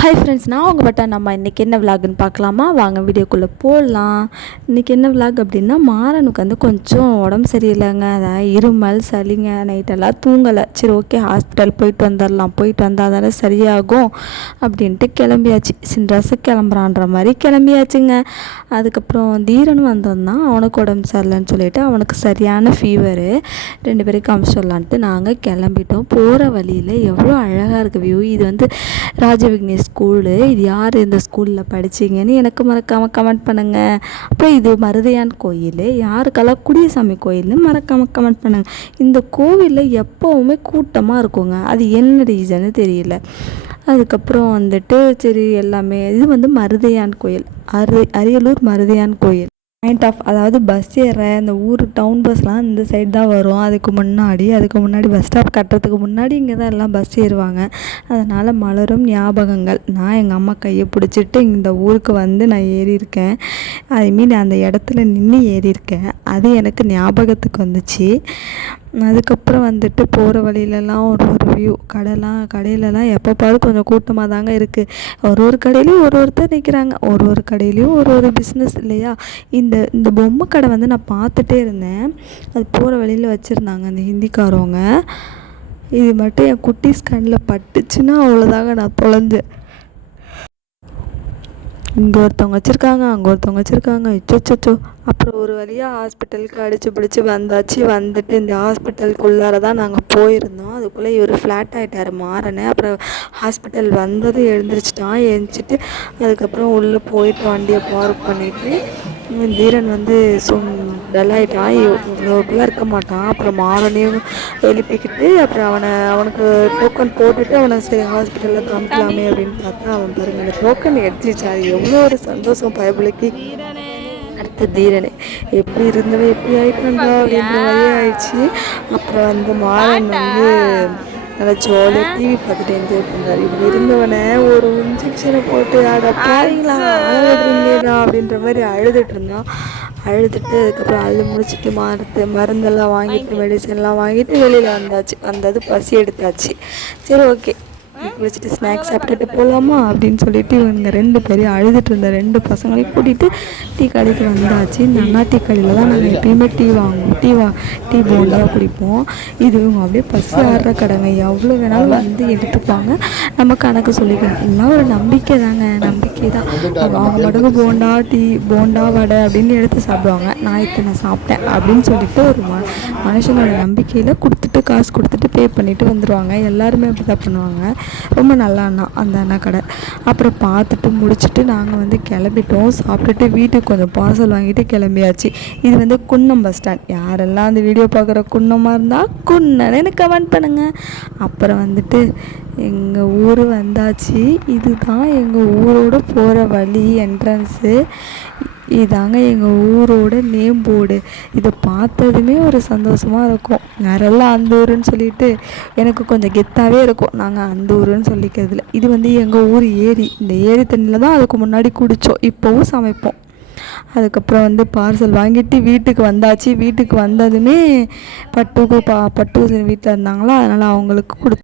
Hi friends, நான் உங்கள் பட்டா. நம்ம இன்றைக்கி என்ன விலாகுன்னு பார்க்கலாமா? வாங்க வீடியோக்குள்ளே போடலாம். இன்றைக்கி என்ன விலாக் அப்படின்னா, மாறனுக்கு வந்து கொஞ்சம் உடம்பு சரியில்லைங்க. அதான் இருமல் சளிங்க. நைட்டெல்லாம் தூங்கலை. சரி, ஓகே, ஹாஸ்பிட்டல் போயிட்டு வந்துடலாம், போயிட்டு வந்தால் தானே சரியாகும் அப்படின்ட்டு கிளம்பியாச்சு. சின்ராசு கிளம்புறான்ற மாதிரி கிளம்பியாச்சுங்க. அதுக்கப்புறம் தீரன் வந்திருந்தான். அவனுக்கு உடம்பு சரியில்லைன்னு சொல்லிவிட்டு அவனுக்கு சரியான ஃபீவரு. 2 பேருக்கு அமிச்சிடலான்ட்டு நாங்கள் கிளம்பிட்டோம். போகிற வழியில் எவ்வளோ அழகாக இருக்குது வியூ. இது வந்து ராஜவிக்னேஷ் ஸ்கூலு. இது யார் இந்த ஸ்கூலில் படிச்சிங்கன்னு எனக்கு மறக்காமல் கமெண்ட் பண்ணுங்கள். அப்புறம் இது மருதையான் கோயில். யாருக்கெல்லாம் குடியசாமி கோயில்னு மறக்காமல் கமெண்ட் பண்ணுங்கள். இந்த கோவிலில் எப்போவுமே கூட்டமாக இருக்குங்க. அது என்ன ரீசன்னு தெரியல. அதுக்கப்புறம் வந்துட்டு சரி எல்லாமே இது வந்து மருதையான் கோயில், அரியலூர் மருதையான் கோயில். அதாவது பஸ் ஏற இந்த ஊர் டவுன் பஸ்லாம் இந்த சைடு தான் வரும். அதுக்கு முன்னாடி பஸ் ஸ்டாப் கட்டுறதுக்கு முன்னாடி இங்கே தான் எல்லாம் பஸ் ஏறுவாங்க. அதனால் மலரும் ஞாபகங்கள். நான் எங்கள் அம்மா கையை பிடிச்சிட்டு இந்த ஊருக்கு வந்து நான் ஏறியிருக்கேன். ஐ அந்த இடத்துல நின்று ஏறியிருக்கேன். அது எனக்கு ஞாபகத்துக்கு வந்துச்சு. அதுக்கப்புறம் வந்துட்டு போகிற வழியிலலாம் ஒரு வியூ. கடையிலலாம் எப்போ பாரு கொஞ்சம் கூட்டமாக தாங்க இருக்குது. ஒரு கடையிலையும் ஒருத்தர் நிற்கிறாங்க. ஒரு கடையிலையும் ஒரு பிஸ்னஸ் இல்லையா. இந்த பொம்மை கடை வந்து நான் பார்த்துட்டே இருந்தேன். அது போகிற வழியில் வச்சுருந்தாங்க அந்த ஹிந்திக்காரவங்க. இது மட்டும் என் குட்டீஸ் கண்ணில் பட்டுச்சுன்னா அவ்வளோதாங்க, நான் தொலைஞ்சேன். இங்கே ஒருத்தவங்க வச்சுருக்காங்க, அங்கே ஒருத்தவங்க வச்சுருக்காங்க. இச்சோச்சோ. அப்புறம் ஒரு வழியாக ஹாஸ்பிட்டலுக்கு அடித்து பிடிச்சி வந்தாச்சு. வந்துட்டு இந்த ஹாஸ்பிட்டலுக்குள்ளார தான் நாங்கள் போயிருந்தோம். அதுக்குள்ளே இவர் ஃப்ளாட் ஆகிட்டார் மாறனே. அப்புறம் ஹாஸ்பிட்டல் வந்ததும் எழுந்திரிச்சிட்டு அதுக்கப்புறம் உள்ளே போயிட்டு வண்டியை பார்க் பண்ணிவிட்டு தீரன் வந்து டல்லாகிட்டான். இவ்வளோக்குள்ளே இருக்க மாட்டான். அப்புறம் மாறனையும் எழுப்பிக்கிட்டு அப்புறம் அவனுக்கு டோக்கன் போட்டுட்டு அவனை சரி ஹாஸ்பிட்டலில் காமிக்கலாமே அப்படின்னு பார்த்தா அவன் பாருங்க அந்த டோக்கன் எடுத்துச்சு. அது எவ்வளோ ஒரு சந்தோஷம் பயபிள்ளைக்கு. அடுத்த தீரனே எப்படி இருந்தவன் எப்படி ஆகிட்டான்டா அப்படின்ற மாதிரியே ஆயிடுச்சு. அப்புறம் வந்து மாறன் வந்து நல்லா ஜாலியாக டிவி பார்த்துட்டு என்ஜாய் பண்ணுறாரு. இப்படி இருந்தவனை ஒரு இன்ஜெக்ஷனை போட்டு பாருங்களா அழுதுங்களா அப்படின்ற மாதிரி அழுதுட்டு இருந்தான். அழுதுட்டு அதுக்கப்புறம் அழுது முடிச்சுட்டு மருந்தெல்லாம் வாங்கிட்டு மெடிசன்லாம் வாங்கிட்டு வெளியில் வந்தது பசி எடுத்தாச்சு. சரி, ஓகே, குளிச்சுட்டு ஸ்நாக்ஸ் சாப்பிட்டுட்டு போகலாமா அப்படின்னு சொல்லிட்டு இவங்க 2 பேரையும் அழுதுட்டு இருந்த 2 பசங்களையும் கூட்டிகிட்டு டீ கடைக்கு வந்தாச்சு. இந்த அண்ணா டீ கடையில் தான் நாங்கள் எப்பயுமே டீ வாங்குவோம். டீ போண்டாக குடிப்போம். இது இவங்க அப்படியே பசி ஆடுற கடைங்க. எவ்வளோ வேணாலும் வந்து எடுத்துப்பாங்க. நம்ம கணக்கு சொல்லிக்கலாம். எல்லாம் ஒரு நம்பிக்கை தாங்க, நம்பிக்கை தான். அவங்க மட்டும் போண்டா வடை அப்படின்னு எடுத்து சாப்பிடுவாங்க. நான் இத்தனை சாப்பிட்டேன் அப்படின்னு சொல்லிட்டு ஒரு மனுஷனோட நம்பிக்கையில் காசு கொடுத்துட்டு பே பண்ணிவிட்டு வந்துடுவாங்க. எல்லாருமே அப்படி தான் பண்ணுவாங்க. ரொம்ப நல்லா அந்த அண்ணா கடை. அப்புறம் பார்த்துட்டு முடிச்சுட்டு நாங்கள் வந்து கிளம்பிட்டோம். சாப்பிட்டுட்டு வீட்டுக்கு கொஞ்சம் பார்சல் வாங்கிட்டு கிளம்பியாச்சு. இது வந்து குன்னம் பஸ் ஸ்டாண்ட். யாரெல்லாம் அந்த வீடியோ பார்க்குற குன்னமாக இருந்தால் குன்னன்னு எனக்கு கமெண்ட் பண்ணுங்கள். அப்புறம் வந்துட்டு எங்கள் ஊர் வந்தாச்சு. இதுதான் எங்கள் ஊரோட போகிற வழி, என்ட்ரன்ஸு. இதாங்க எங்கள் ஊரோட நேம் போர்டு. இதை பார்த்ததுமே ஒரு சந்தோஷமாக இருக்கும். யாரெல்லாம் அந்த ஊருன்னு சொல்லிட்டு எனக்கு கொஞ்சம் கெத்தாகவே இருக்கும். நாங்கள் அந்த ஊருன்னு சொல்லிக்கிறதுல. இது வந்து எங்கள் ஊர் ஏரி. இந்த ஏரி தண்ணியில் தான் அதுக்கு முன்னாடி குடித்தோம், இப்போவும் சமைப்போம். அதுக்கப்புறம் வந்து பார்சல் வாங்கிட்டு வீட்டுக்கு வந்தாச்சு. வீட்டுக்கு வந்ததுமே பட்டு வீட்டில் இருந்தாங்களா, அதனால் அவங்களுக்கு